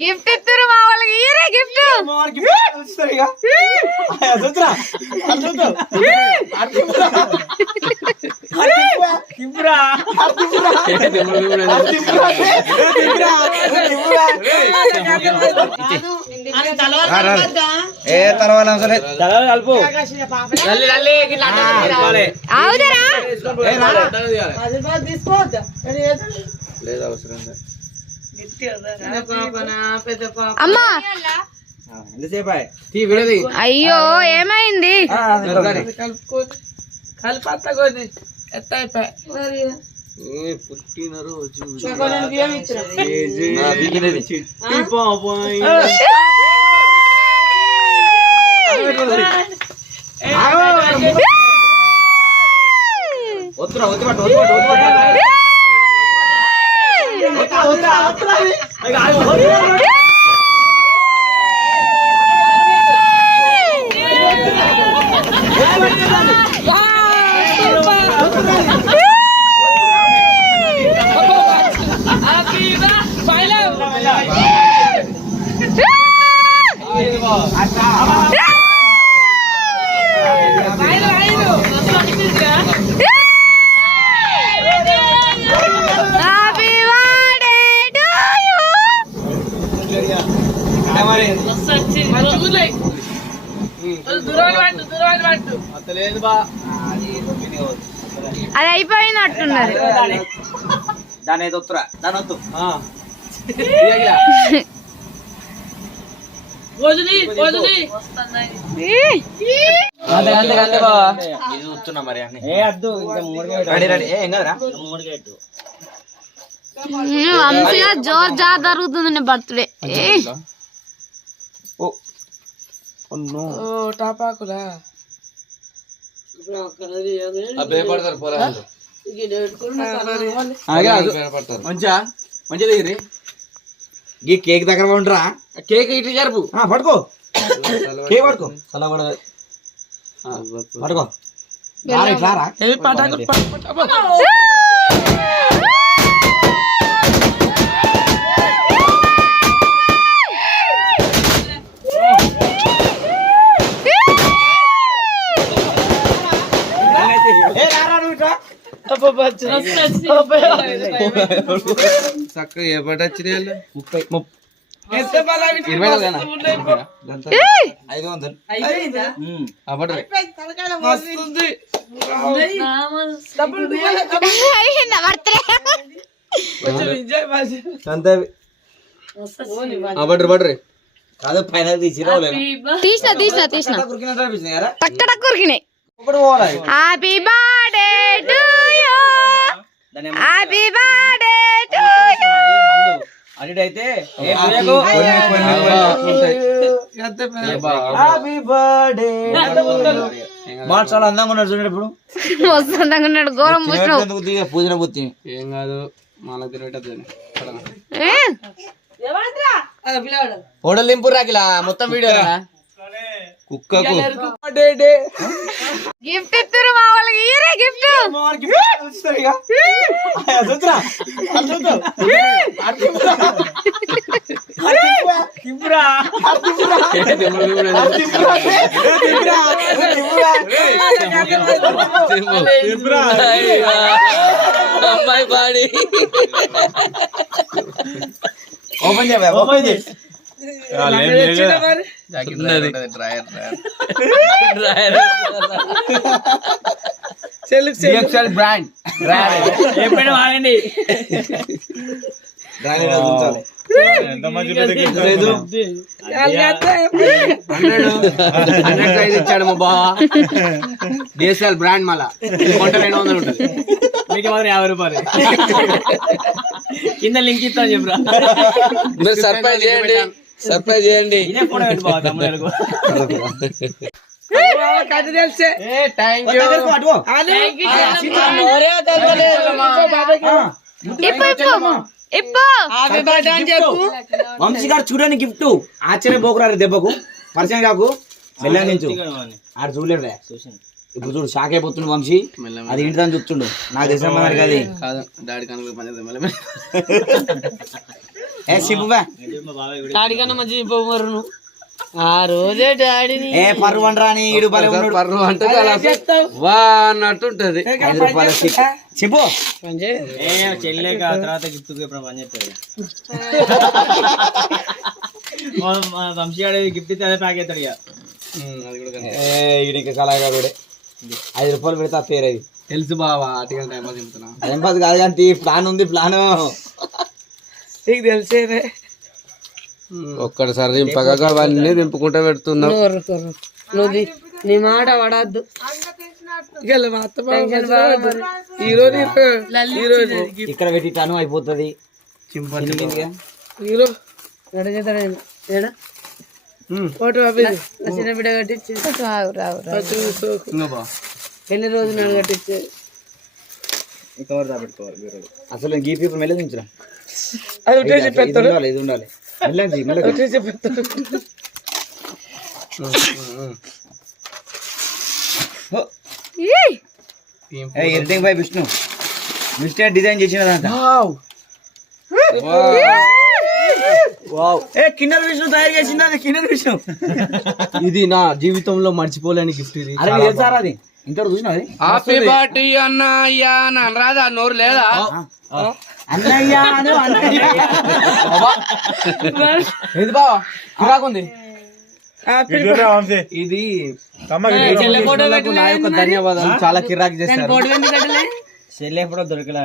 Gift ఇస్తారు మా వాళ్ళకి ఇయరే గిఫ్ట్ అమ్మా అయ్యో ఏమైంది పుట్టినరోజు అది అయిపోయినట్టున్నది దాని వద్దురా దాని వద్దు మంచిగా జోర్ జార్ జరుగుతుంది బర్త్డే టాపాకులా మంచిగా మంచిగా దగ్గర ఈ కేక్ దగ్గర ఉండరా కేక్ ఇటు జరుపు పడుకో కేక్ పడుకో అలా పడదు పడుకో చక్కగా ఏ పట్టు వచ్చినాయి 500 బట్రీ కాదు పైన తీసిన కురికినాయి happy birthday to you happy birthday to you అడిడైతే హ్యాపీ బర్త్డే చాలా అందంగా ఉన్నాడు చూడండి ఇప్పుడు మస్తు అందంగా ఉన్నాడు ఘోరం పూసినావు పూజన బుద్ధి ఏం కాదు మాలకు తిరిగేటది హోటల్ దింపు రాకిలా మొత్తం వీడియో కుక్కకు గిఫ్ట్ ఇస్తారు మా వాళ్ళకి ఇయరే గిఫ్ట్ అమ్మాయి పాడి ఓపెన్ చేయవా ఓపెన్ చేయి బ్రాండ్ ఎప్పుడు వాడండి ఇచ్చాడు మా బావ డిఎస్ఎల్ బ్రాండ్ మళ్ళా 200 ఉంటుంది మీకు మాత్రం 50 రూపాయలు కింద లింక్ ఇస్తా చెప్పురా మీరు సర్ప్రైజ్ చేయండి వంశీ గారు చూడండి గిఫ్ట్ ఆశ్చర్య పోకురారు దెబ్బకు పరిచయం కాకు వెళ్ళంచు ఆడు చూడలేడు ఇప్పుడు చూడు షాక్ అయిపోతుండు వంశీ, అది ఇంటిదని చూస్తుండు. నాకు తెలిసిన మనకి అది కాదు డాడీ కనుక పని ఏ సిబ్బుబా డాడీ కన్నా మంచి పోమరు ఆ రోజే డాడీని ఏ పర్రు అంటరా అని ఈడు బలే ఉన్నాడు. పర్రు అంటే వా అన్నట్టు ఉంటది. 5 రూపాయల చెప్పు చెల్లె తర్వాత గిఫ్ట్ పని చెప్తారు వంశీ గిఫ్ట్ ఇస్తే అదే ప్యాక్ అవుతాడు ఇక. ఈడికి కళాకారుడే 5 రూపాయలు పెడితే ఆ పేరు అది తెలుసు బావా అటుగా టైం పాస్ చెప్తున్నా. టైం పాస్ కాదు కానీ ప్లాన్ ఉంది. ప్లాన్ నీకు తెలిసేదే ఒక్కడిసారి దింపగా అవన్నీ దింపుకుంటా పెడుతున్నావు. నీ మాట పడద్దు. ఇక్కడ పెట్టి టను అయిపోతుంది. చిన్న బిడ్డ కట్టించి ఎన్ని రోజులు కట్టించే అసలు గీ పీపుల్ మెల్ల దించరా అది ఇది ఉండాలి మెల్లగా editing by Vishnu mister design చేసినదంతా. కిన్నర్ విష్ణు తయారు చేసిందా? కిన్నర్ విష్ణు ఇది నా జీవితంలో మర్చిపోలేని గిఫ్ట్ ఇది. అరే సార్ అది ఇంతవరకు చూసినా అది హ్యాపీ బర్త్డే అన్న అయ్యా అని రాదా నోరు లేదా? అన్నయ్య ఇది బావా కిరాకుంది. ఇది నా యొక్క ధన్యవాదాలు. చాలా కిరాక్ చేస్తారు. చెల్లె ఎప్పుడో దొరకలే.